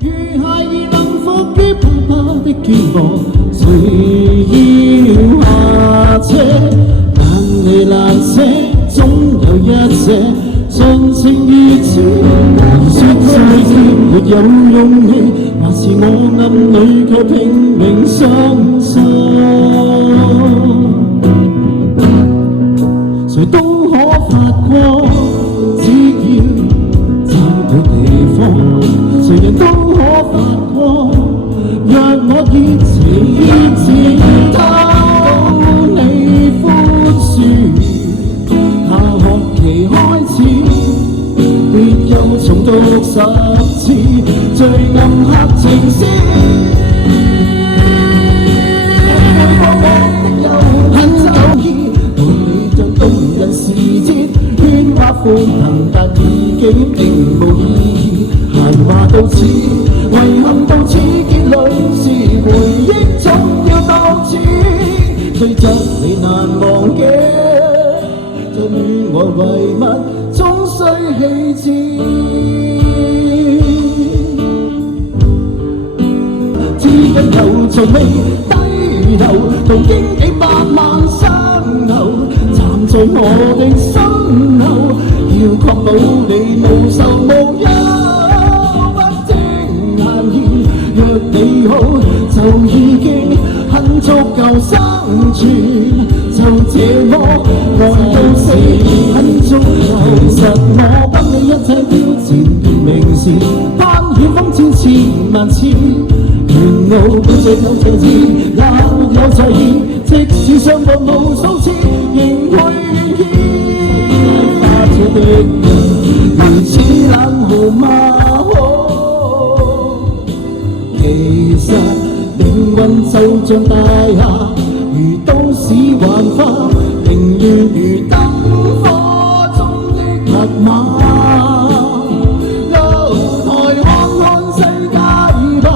如孩兒能伏於爸爸的肩膊，誰要下車？但你難捨，總有一些盡情如此。說再見沒有勇氣，還是我暗裏卻拼命相信。誰都可發光，只要找到地方。誰人都可發光，若我熱情自偷你寬恕。下學期開始，別又重讀10次最暗黑情詩。歡騰但已經並無意義，閒話到此，遺憾到此，結論是回憶總要到此，雖則你難忘記，就與我遺物總須棄置。知因又從未低頭，途經幾百萬山後，站在我的身後。要確保你無愁無憂，不停閒言。若你好，就已經很足夠生存。就這麼愛到死，很足夠。其實我不理一切挑戰奪命時，攀險風箏千萬次，玄奧本際有情字，也有在意。即使相伴無數次，仍會願意。的人如此冷酷嗎？其實靈魂就像大廈，如都市幻化，寧願如燈火中的密碼。露台看看世界吧，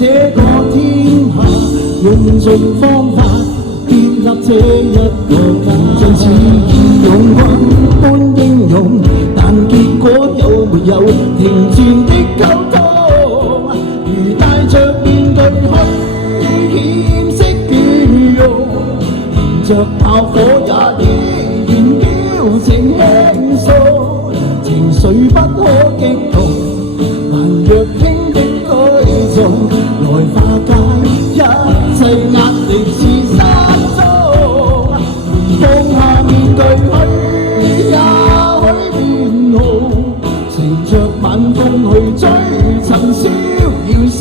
這個天下用盡方法建立這一個家，像似義勇軍般英勇，但結果有沒有停戰的溝通？如戴着面具去掩飾倦容，連着炮火也依然矯情輕鬆，情緒不可激動，但若輕的舉重，來化解一切壓力是山中，放下面具去也許變好，乘着晚風去追尋逍遙星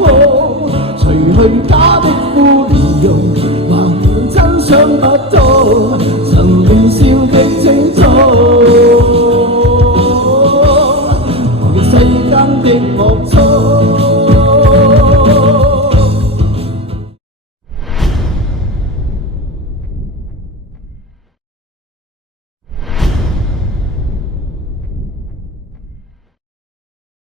號，除去假的寬容，還真想不到曾年少的清楚，世間的莫測。